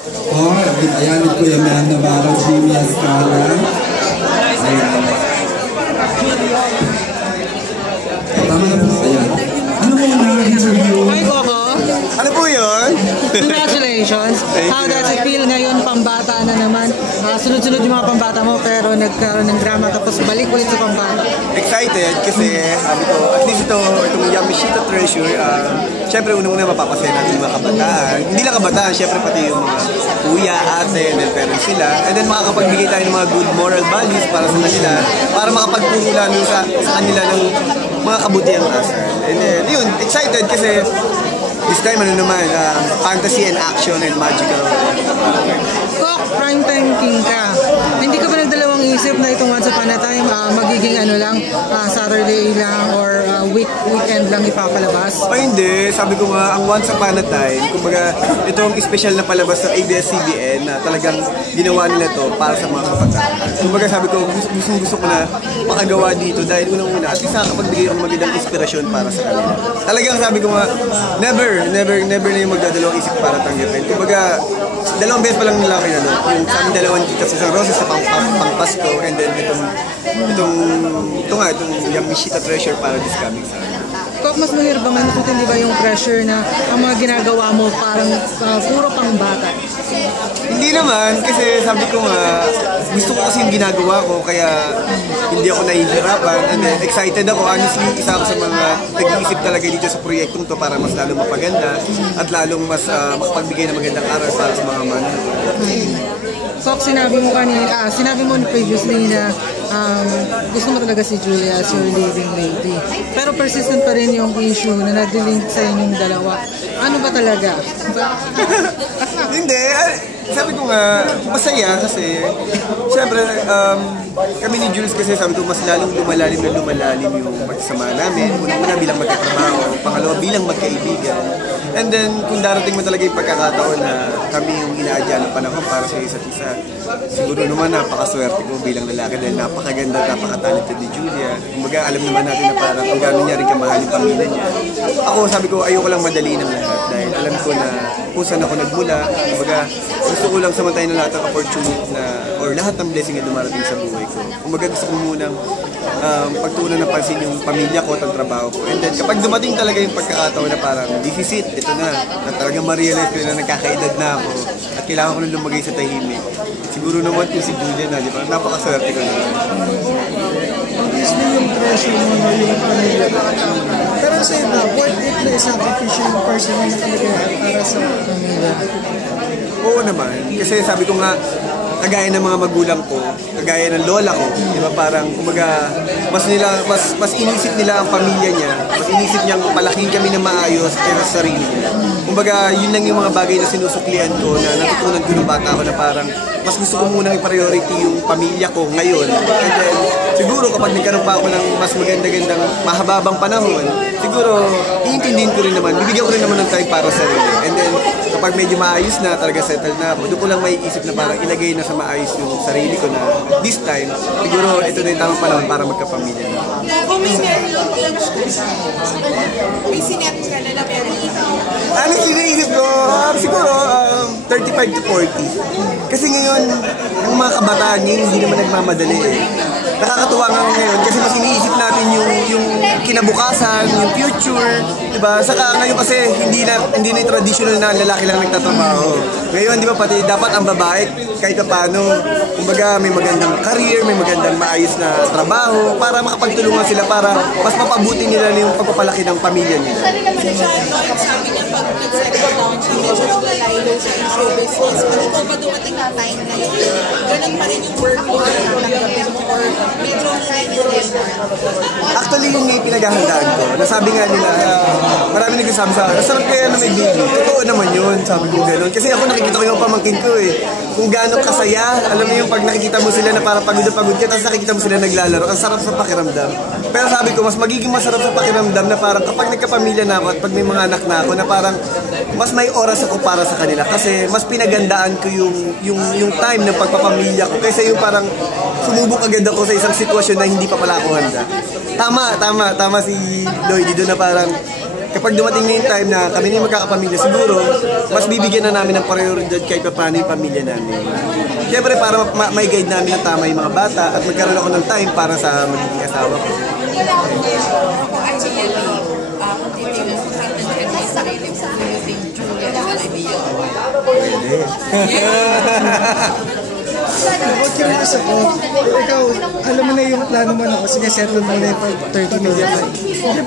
Oh, ayan ko yung mga Navarro, Jimmy Escala. Ayan. Tama na po ayan. Ano mo na interview? Hi, Coco. Ano po yun? Congratulations. How does it feel ngayon, pambata na naman? Sunod-sunod yung mga pambata mo pero nagkaroon ng drama tapos balik ulit sa pambata. Excited kasi sabi ko, at least itong Yamashita Treasure, syempre unang-una mapapasaya natin yung mga kabataan. Hindi lang kabataan, syempre pati yung mga kuya, ate, and then parents sila. And then makakapagbigay tayo ng mga good moral values para sa kanila, para makapagpuro namin sa kanila ng mga kabutihang asal. And then, yun, excited kasi this time ano naman, fantasy and action and magical. Kok, primetime king ka. Hindi ka ba nagdalawang isip na itong Once Upon a Time magiging ano lang, Saturday lang or weekend lang ipapalabas? O hindi, sabi ko nga, ang Once Upon a Time, kumbaga itong special na palabas ng ABS-CBN na talagang ginawa nila to para sa mga kabataan. Kumbaga sabi ko, gusto ko na makagawa dito dahil unang-una at least nakapagbigay ng magandang inspirasyon para sa kanila. Talagang sabi ko nga, never na yung magdadalawang isip para tanggapin. Kumbaga, dalawang beses pa lang nila kinano. Yung sa aming dalawang kita sa San Rosa sa pang Pasko and then itong Yamashita Treasure para this coming Saturday. Kok, mas mahirap ba hindi ba yung pressure na ang mga ginagawa mo parang puro pang bata? Hindi naman, kasi sabi ko nga, gusto ko kasi yung ginagawa ko, kaya hindi ako nahihirapan. And then, excited ako. Honestly, isa ako sa mga nag-iisip talaga dito sa proyektong to para mas lalong mapaganda at lalong mas makapagbigay ng magandang aral para sa mga manonood. Kok, sinabi mo previously na gusto mo talaga si Julia as your leading lady. Pero persistent pa rin yung issue na nag-link sa inyong dalawa. Ano ba talaga? Hindi. Sabi ko nga, masaya kasi siyempre, kami ni Jules kasi sabi ko mas lalong lumalalim yung pagsasama namin. Una-una bilang magkatrabaho, pangalawa bilang magkaibigan. And then, kung darating mo talaga yung pagkakataon na kami yung inaadya ng panahon para sa isa't isa, siguro naman napakaswerte ko bilang lalaki dahil napakaganda at napakatalented ni Julia. Kumbaga, alam naman natin na parang kung gano'n niya rin kamahal yung pamilya niya. Ako, sabi ko, ayoko lang madali ng lahat dahil alam ko na kung saan ako nagmula. Kumbaga, gusto ko lang samantayin na lahat ng opportunity na or lahat ng blessing na dumarating sa buhay ko. Kumbaga, gusto ko munang pagtuunan ng pansin yung pamilya ko at ang trabaho ko. And then, kapag dumating talaga yung pagkakataon na parang deficit, ito na talagang ma-realize ko na nagkakaedad na ako at kailangan ko na lumagay sa tahimik. Siguro naman yung si Julia na, di ba? Napakaswerte ko na. Obviously, yung pressure mo na yung pamilya. Pero sa iba, worth it na isakripisyo yung personal na kalagayan para sa pamilya? Oo naman. Kasi sabi ko nga, kagaya ng mga magulang ko, kagaya ng lola ko, di ba parang, kumaga, mas inisip nila ang pamilya niya, mas inisip niyang palaking kami na maayos kaya sa sarili niya. Kumbaga, yun lang yung mga bagay na sinusuklian ko, na natutunan ko ng bata ko na parang, mas gusto ko munang i-priority yung pamilya ko ngayon. And then, siguro kapag nagkaroon pa ako ng mas maganda-gandang mahababang panahon, siguro, iintindihin ko rin naman, bibigyan ko rin naman ng time para sa sarili. And then, kapag medyo maayos na, talaga settle na ako, doon ko lang maiisip na parang ilagay na sa maayos yung sarili ko na this time, siguro ito na yung tamang panahon para magkapamilya na. Kung may meron age ko may sinet ka na na pero ikaw. Ano sinaisip ko? Siguro 35 to 40. Kasi ngayon, yung mga kabataan yun, hindi naman nagmamadali eh. Nakakatuwa nga ngayon kasi mas iniisip natin yung kinabukasan, yung future, diba? Saka ngayon kasi hindi na yung traditional na lalaki lang nagtatrabaho. Ngayon, di ba pati dapat ang babae kahit paano, kumbaga may magandang career, may magandang maayos na trabaho para makapagtulungan sila para mas mapabuti nila yung pagpapalaki ng pamilya nila. Sabi niya pag nag-settle down siya, medyo naglalaylo sa show business. Pero ikaw ba dumating na time na yun? Ganun pa rin yung workload na natanggapin mo or medyo Actually, yung pinaghahandaan ko, nasabi nga nila, marami nagsasabi sa akin, nasarap kaya na may baby. Totoo naman yun, sabi ko gano'n. Kasi ako nakikita ko yung pamangkin ko eh. Kung gaano kasaya, alam mo yung pag nakikita mo sila na parang pagod na pagod ka, tapos nakikita mo sila naglalaro, ang sarap sa pakiramdam. Pero sabi ko, mas magiging masarap sa pakiramdam na parang kapag nagkapamilya na ako at pag may mga anak na ako, na parang mas may oras ako para sa kanila. Kasi mas pinagandaan ko yung time ng pagpapamilya ko. Kaysa yung parang sumubok agad ako sa isang sitwasyon na hindi pa pala ako handa. Tama si Lloyd doon na parang kapag dumating na yung time na kami na yung magkakapamilya, siguro, mas bibigyan na namin ng prioridad kahit pa paano yung pamilya namin. Siyempre, para may guide namin ng tama yung mga bata at magkaroon ako ng time para sa magiging asawa ko. Ako, ideally, kung titignan ko sa intention yung sarili mo, do you think Julia is an ideal wife? About curious ako, ikaw, alam mo na yung plano mo na ako, sige, settle mo na yung 30 million. Hindi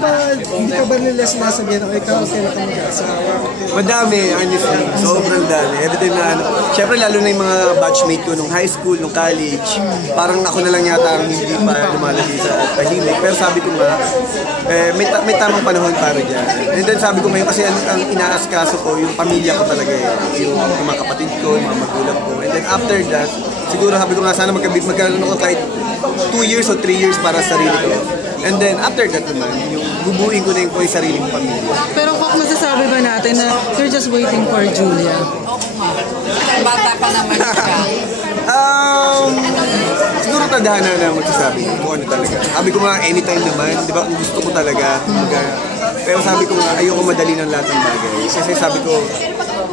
pa ba nila sinasabihin ako, ikaw, kailan ka mag-asawa? Madami, honestly. Sobrang dami. Every time na ano. Siyempre, lalo na yung mga batchmate ko nung high school, nung college. Parang ako na lang yata ang hindi pa lumalaki sa tahimik. Pero sabi ko nga, may tamang panahon para dyan. And then sabi ko ngayon, kasi ang inaaskaso ko, yung pamilya ko talaga yung mga kapatid ko, yung mga magulang ko. And then after that, siguro sabi ko nga sana magkaroon ako kahit 2 years o 3 years para sa sarili ko. And then after that naman, yung bubuin ko na yung sariling pamilya. Pero kung masasabi ba natin na you're just waiting for Julia? Bata pa naman siya. Siguro tadhana na magsasabi kung ano talaga. Sabi ko nga anytime naman, di ba kung gusto ko talaga. Pero sabi ko nga ayoko madali ng lahat ng bagay. Kasi sabi ko,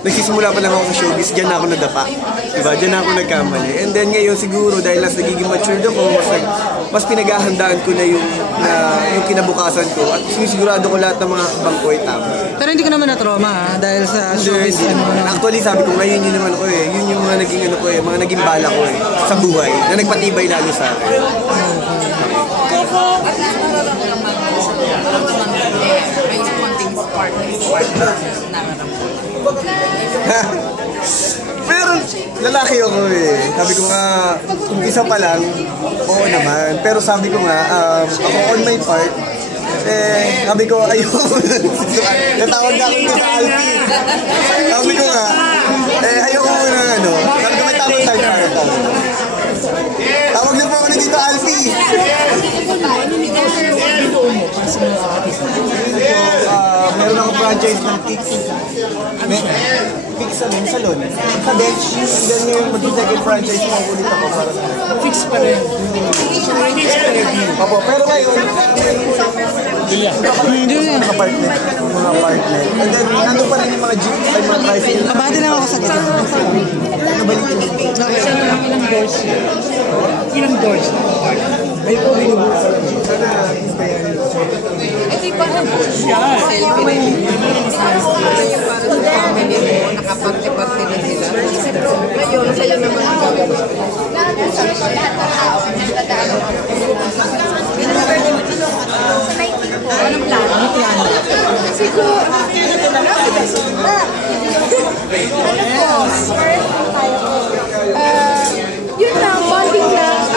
nagsisimula pa lang ako sa showbiz, dyan na ako nadapa. Diba? Dyan na ako nagkamali. And then ngayon siguro dahil mas nagiging matured ako, mas pinaghahandaan ko na yung kinabukasan ko at sinisigurado ko lahat ng mga habang ko ay tama. Pero hindi ko naman na-trauma ha, dahil sa showbiz. Actually sabi ko ngayon yun naman ko yun yung mga naging ano ko mga naging bala ko sa buhay na nagpatibay lalo sa akin. At least nararamdaman may konting spark nararamdaman. Pero lalaki ako Sabi ko nga, umpisa pa lang, oo naman. Pero sabi ko nga, ako on my part, sabi ko, ayoko. Natawag na ako sa Alfie. Sabi ko nga, ayoko muna sabi ko may tamang time para tayo. Tawag na po ako na dito, Alfie. Meron ako franchise ng Kicks. Kicks salon. Sa bench, then yung mag-second franchise mo, ulit ako para sa Fix pa rin. Opo, pero ngayon, mga partner. And then, nandun pa rin yung mga jeep, ay mga tricycle. Kabati lang ako sa gitna. Ilang doors? Ilang doors? May po binubusan. Sana, hintayan. Ito yung parang selfie na yun. Yung para sa family mo, nakaparte-parte na sila. Ngayon, sila naman ang gawin. Lahat ng tao, nagdadaan. Anong plano? Siguro, yun lang, bonding lang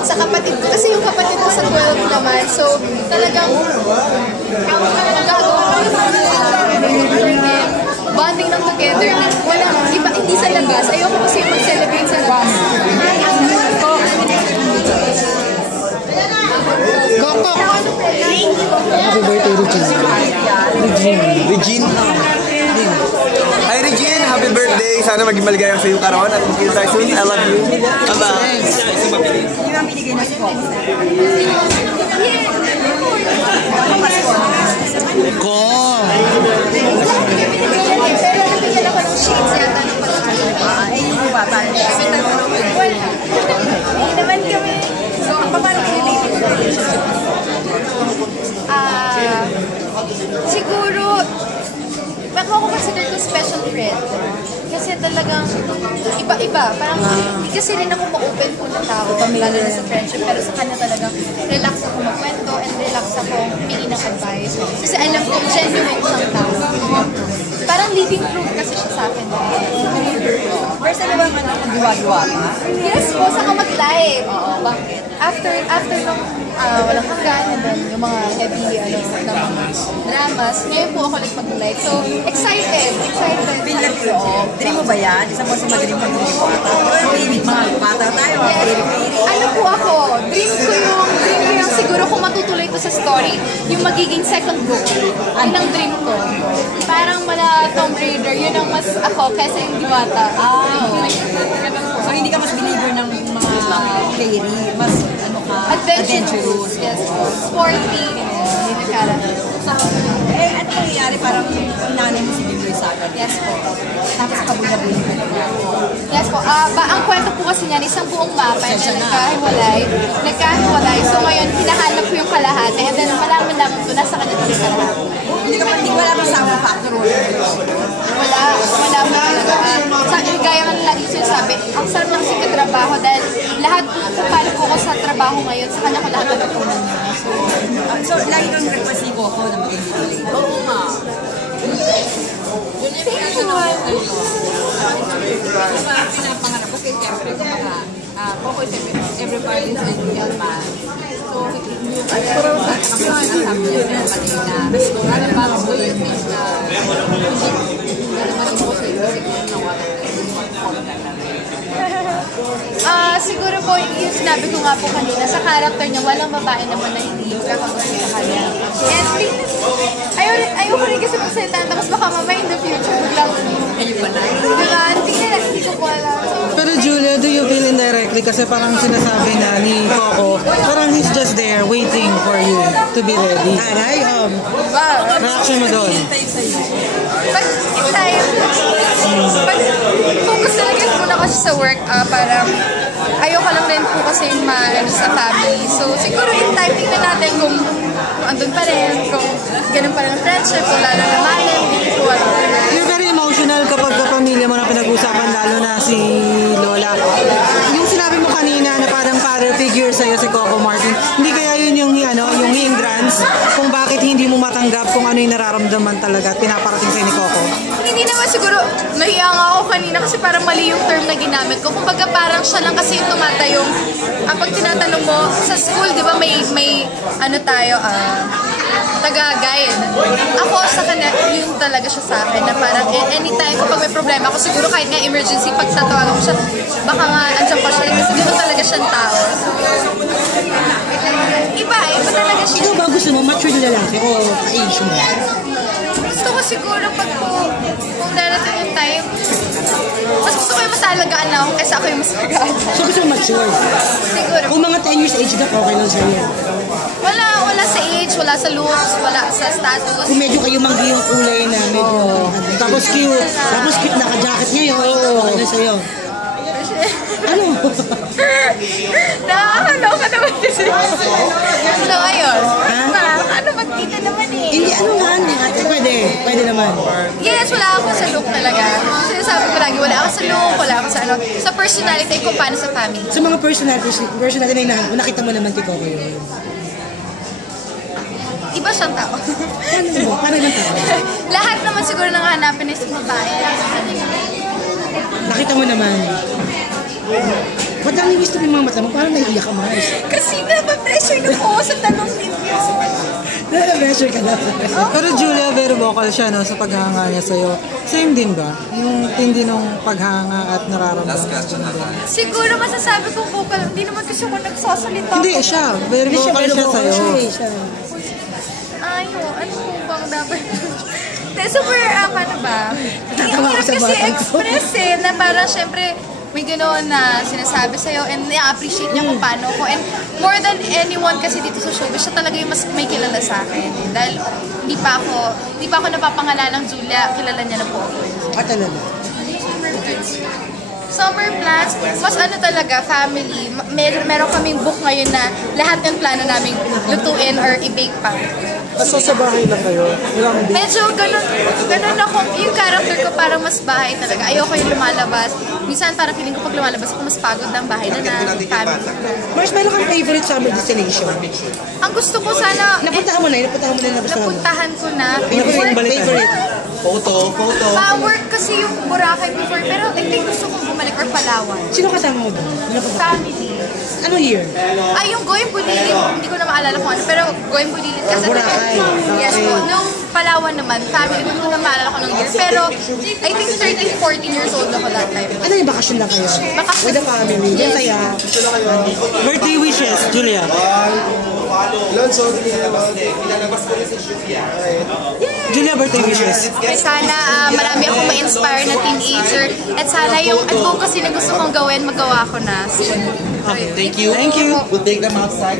sa kapatid ko. Kasi yung kapatid ko sa 12 naman. So, talagang bonding lang together. Wala, iba, hindi sa labas. Ayoko kasi mag-celebrate sa labas. Gokok! Happy birthday, Regine? Hi Regine, happy birthday. Sana maging maligayang sa iyong karawan at magkita tayo soon. I love you. Bye-bye. Ko! Pero nabigyan ako ng shades yata ng pagkakas. Yung bata niya. Wala. Hindi naman kami. So, paano related sa relationship? Siguro, baka ako consider ko special friend. Kasi talagang iba-iba. Parang hindi kasi rin ako ma-open po na tao. Lalo na sa friendship. Pero sa kanya talagang relax ako magkwento and relax ako humingi ng advice. Kasi alam ko, genuine siyang tao. Parang living proof kasi siya sa akin. First na naman giwa-giwa ka? Yes po, saka mag-live. Oo, bakit? After nung walang hanggan, and then yung mga heavy dramas, ngayon po ako mag-live. So, excited. Pinag loob. Dream mo ba yan? Isa mo sa magaling pag-iwata. Mga bata tayo. Ano po ako, dream ko yung siguro kung matutuloy ito sa story, yung magiging second book. Yun ang dream ko. Parang mala Tomb Raider, yun ang mas ako kaysa yung Diwata. So, hindi ka mas believer ng mga fairy? Mas Adventurous. Yes. Sporty. Hindi na character. Ano nangyayari? Parang ang nanay mo si Bimboy Sagad. Yes po. Tapos kabula-bula ka niya. Yes po. Ang kwento po kasi niyan, isang buong mapa na nagkahiwalay. So ngayon, hinahanap ko yung kalahati. And then malaman ko, nasa kanya yung kalahati. Hindi wala kasama factor. Wala mo talaga. Gaya nga nila dito sabi, ang sarap ng sige trabaho dahil lahat kung paano po ako sa trabaho ngayon, sa kanya ko lahat natutunan niya. So, lagi kang request ni Coco na maging delay. Oo nga. Thank you. Pinapangarap ko kay Jeffrey kumaka Coco is everybody is a real man. So, pero sabi niya na kanina, ano ba, do you think na naman mo sa'yo kasi kung nawala siguro po, yung sinabi ko nga po kanina, sa character niya, walang babae naman na hindi kakagawin sa kanya. And ayoko rin kasi magsalita, tapos baka mamaya in the future, biglang, hindi ko po alam. Pero Julia, do you feel indirectly kasi parang sinasabi na ni Coco, parang he's just there waiting for you to be ready. Aray, reaction mo doon? Pag focus talaga muna kasi sa work, parang ayoko lang rin po kasi sa family. So siguro in time, tingnan natin kung andun pa rin, kung ganun pa rin ang friendship, kung lalo na malim, hindi ko alam. You're very emotional kapag kapamilya mo na pinag-usapan, lalo na si Lola. Yung sinabi mo kanina na parang father figure sa'yo si Coco Martin, hindi kaya yun yung hindrance kung bakit hindi mo matanggap kung ano yung nararamdaman talaga at pinaparating sa'yo ni Coco? Hindi naman siguro, nahiya nga ako kanina kasi parang mali yung term na ginamit ko. Kumbaga parang siya lang kasi yung tumatayong, pag tinatanong mo, sa school, di ba may ano tayo, taga-guide. Ako sa kanya, yun talaga siya sa akin na parang anytime kapag may problema ako, siguro kahit nga emergency, pag tatawagan ko siya, baka nga andyan pa siya kasi dito talaga siyang tao. Iba talaga siya. Ikaw ba gusto mo mature na lalaki o ka-age mo? Gusto ko siguro kung darating yung time, mas gusto ko yung mas alagaan na ako kaysa ako yung mas alagaan. So gusto mo mature? Siguro. Kung mga 10 years age na, okay lang sa'yo. Wala sa age, wala sa looks, wala sa status. Kung medyo kayo manggi yung kulay na medyo... Tapos cute. Tapos cute, naka-jacket niya yun. Ano sa'yo? Ano? Nakakaloka naman kasi. So ngayon, ano magkita naman eh. Hindi, ano nga, pwede naman. Yes, wala ako sa look talaga. Sinasabi ko lagi, wala ako sa look, wala ako sa sa personality kung paano sa family. Sa mga personality na hinahanap, nakita mo naman kay Coco yun. Iba siyang tao. Paano yung tao? Lahat naman siguro nang hanapin is babae. Nakita mo naman. Ba't ang liwis ng mga mata mo? Parang naiiyak ka, Mars. Kasi napapressure na po sa tanong ninyo. Na-pressure ka na. Pero Julia, very vocal siya no, sa paghanga niya sa'yo. Same din ba? Yung tindi ng paghanga at nararamdaman. Siguro masasabi kong vocal, hindi naman kasi ako nagsasalita. Hindi siya, very vocal siya sa'yo. Ano po bang dapat? Super, ano ba? Hindi ko kasi express na parang syempre, may ganoon na sinasabi sa'yo and i-appreciate niya kung paano ko. And more than anyone kasi dito sa showbiz, siya talaga yung mas may kilala sa akin. Dahil hindi pa ako napapangalan ng Julia, kilala niya na po ako. Talaga? Summer plans, mas ano talaga, family. Meron kaming book ngayon na lahat ng plano namin lutuin or i-bake pa. So sa bahay lang kayo? Medyo ganun ako. Yung character ko parang mas bahay talaga. Ayoko yung lumalabas. Minsan parang feeling ko pag lumalabas ako mas pagod ng bahay na family. Mars, meron kang favorite summer destination? Ang gusto ko sana... Napuntahan mo na Napuntahan ko na. Favorite? Photo. Pa-work kasi yung Boracay before. Pero I think gusto kong bumalik or Palawan. Sino kasama mo doon? Family. Ano year? Yung Goyang Bulilit, hindi ko na maalala kung ano, pero Goyang Bulilit kasi Boracay. yes po. Nung Palawan naman, family, hindi ko na maalala ko ng year. Pero I think 13, 14 years old ako that time. Ano yung bakasyon lang kayo? Bakasyon. With the family? Yes. Saya. Birthday wishes, Julia. Julia, birthday wishes. Sana marami akong ma-inspire na teenager at sana yung advocacy na gusto kong gawin, magawa ko na. Thank you. Thank you. We'll take them outside.